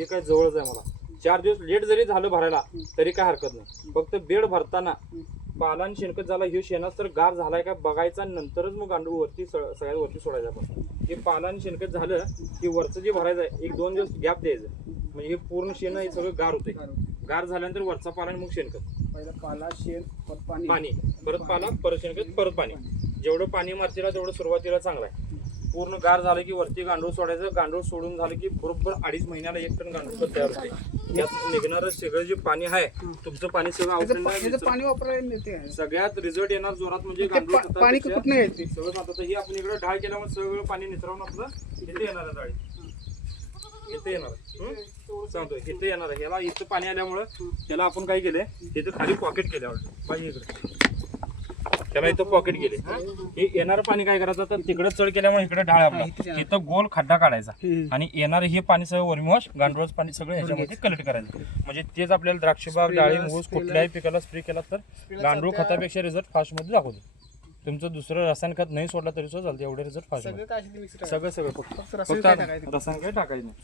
हे काय जवळच आहे मला. 4 दिवस लेट जरी झालं भरायला तरी काय हरकत नाही. फक्त बेड भरताना पालान शेणखत झाला हे शेणात तर गार झालाय का बघायचा, नंतरच मग गांडूळ वरती सगळ्यात वरती सोडायचं आपण. हे पालान शेणखत झालं की वरचं जे भरायचं आहे 1-2 दिवस गॅप द्यायचं, म्हणजे हे पूर्ण शेण हे सगळं गार होते. गार झाल्यानंतर वरचा पाला आणि मग शेणखत. पहिला पाला शेण परत पाणी, परत पाला, परत शेणखत, परत पाणी. जेवढं पाणी मारतीला तेवढं सुरुवातीला चांगलं आहे. पूर्ण गार झालं की वरती गांडूळ सोडायचं. गांडूळ सोडून झालं की बरोबर 2.5 महिन्याला 1 टन गांडूळ खत तयार होते. यात निघणारं सगळं जे पाणी आहे तुमचं पाणी सगळं पाणी वापरायला मिळते. सगळ्यात रिझल्ट येणार जोरात म्हणजे गांडूळ पाणी कुठं यायचे सगळं. आता ही आपण इकडे ढाळ केल्यामुळे सगळं पाणी निसरवून आपलं इथे येणार आहे. डाळी इथे येणार सांगतोय, इथे येणार आहे. याला इथं पाणी आल्यामुळं त्याला आपण काय केलंय, इथं खाली पॉकेट केल्यावर पाहिजे इकडे त्याला इथं पॉकेट केले. हे येणारं पाणी काय करायचं तर तिकडे चढ केल्यामुळे इकडे ढाळ आपला इथं गोल खड्डा काढायचा आणि येणारं हे पाणी सगळं वर्मीवॉश गांडूळच पाणी सगळं ह्याच्यामध्ये कलेक्ट करायचं. म्हणजे तेच आपल्याला द्राक्षबाग, डाळिंब, ऊस कुठल्याही पिकाला स्प्रे केला तर गांडूळ खतापेक्षा रिझल्ट फास्ट मध्ये दाखवतो. तुमचं दुसरं रसायन खत नाही सोडला तरी सुद्धा चालतं, एवढे रिझल्ट फास्ट. सगळं फक्त रसायन काय टाकायचं नाही.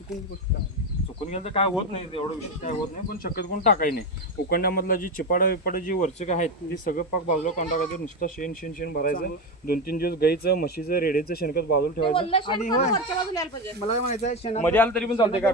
चुकून गेलं तर काय होत नाही, एवढं विशेष काय होत नाही, पण शक्यतो कोण टाकाय नाही. उकडण्यामधला जी चिपाडा विपाडा जी वरचे काय आहेत ती सगळं पाक बाजूला कोण टाकायचं. नुसतं शेण भरायचं. 2-3 दिवस गाईचं, म्हशीचं, रेड्याचं शेणखत बाजूला ठेवायचं. आणि मला माहिती आहे मध्ये आलं तरी पण चालते. काय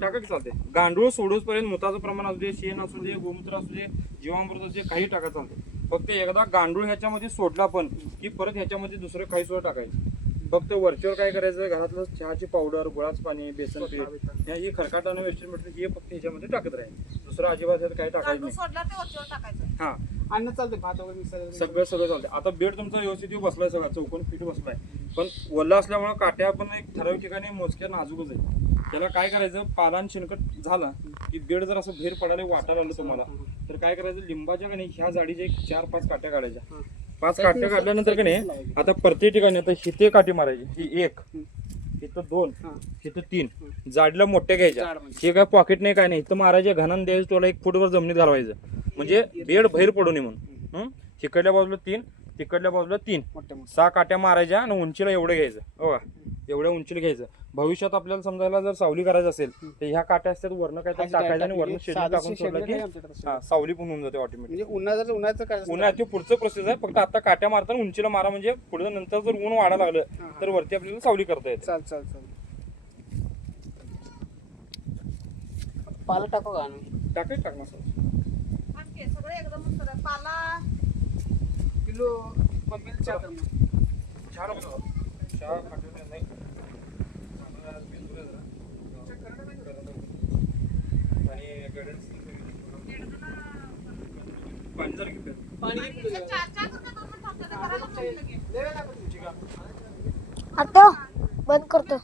टाका की चालते. गांडूळ सोडूस पर्यंत मुताचं प्रमाण असू दे, शेण असू दे, गोमूत्र असू दे, जीवामृत असू दे, काही टाका चालते. फक्त एकदा गांडूळ ह्याच्यामध्ये सोडला पण की परत ह्याच्यामध्ये दुसरं काही सुद्धा टाकायचं. फक्त वरच्यावर काय करायचं, घरातलं चहाची पावडर, गुळाचं पाणी, बेसन पीठ, हे खरकाटानं वेस्टर्न मटेरियल हे फक्त ह्याच्यामध्ये टाकत राहील. दुसरं अजिबात काय टाकायचं नाही. हा अन्न चालते, भात वगैरे सगळं चालते. आता बेड तुमचा व्यवस्थित बसलाय, सगळा चौकोन फिट बसलाय, पण वल्ला असल्यामुळे काट्या पण एक ठराविक ठिकाणी मोजक्या नाजूकच आहे. त्याला काय करायचं, पालान शेणखत झाला की बेड जर असं बाहेर पडायला वाटायला आलं तुम्हाला तर काय करायचं, लिंबाच्या का नाही ह्या जाडीच्या 4-5 काट्या काढायच्या. 5 काट्या काढल्यानंतर का नाही आता प्रत्येक ठिकाणी आता हिथे काठी मारायची. ही 1, इथं 2, इथं 3 जाडीला मोठ्या घ्यायच्या. हे काय पॉकेट नाही काय नाही, इथं मारायच्या, घाणून द्यायचं, तुला 1 फूटवर जमिनीत घालवायचं म्हणजे बेड बाहेर पडू नये म्हणून. इकडल्या बाजूला 3, तिकडल्या बाजूला 3, 6 काट्या मारायच्या आणि उंचीला एवढं घ्यायचं. हो, एवढ्या उंचीला घ्यायचं. भविष्यात आपल्याला समजायला जर सावली करायचं असेल तर ह्या काट्या असतात, वरनं काय टाकायचं आणि वरनं शेड टाकून सोडलं की सावली पण होऊन जाते ऑटोमॅटिक. उन्हाळ्यात पुढचं प्रोसेस आहे. फक्त आता काट्या मारताना उंचीला मारा, म्हणजे पुढे नंतर जर ऊन वाढायला लागलं तर वरती आपल्याला सावली करता येते. चाल पाला टाकू का? टाक मसाला सगळं एकदम पाला किलो मम्मीला चहा नाही. आता बंद करतो.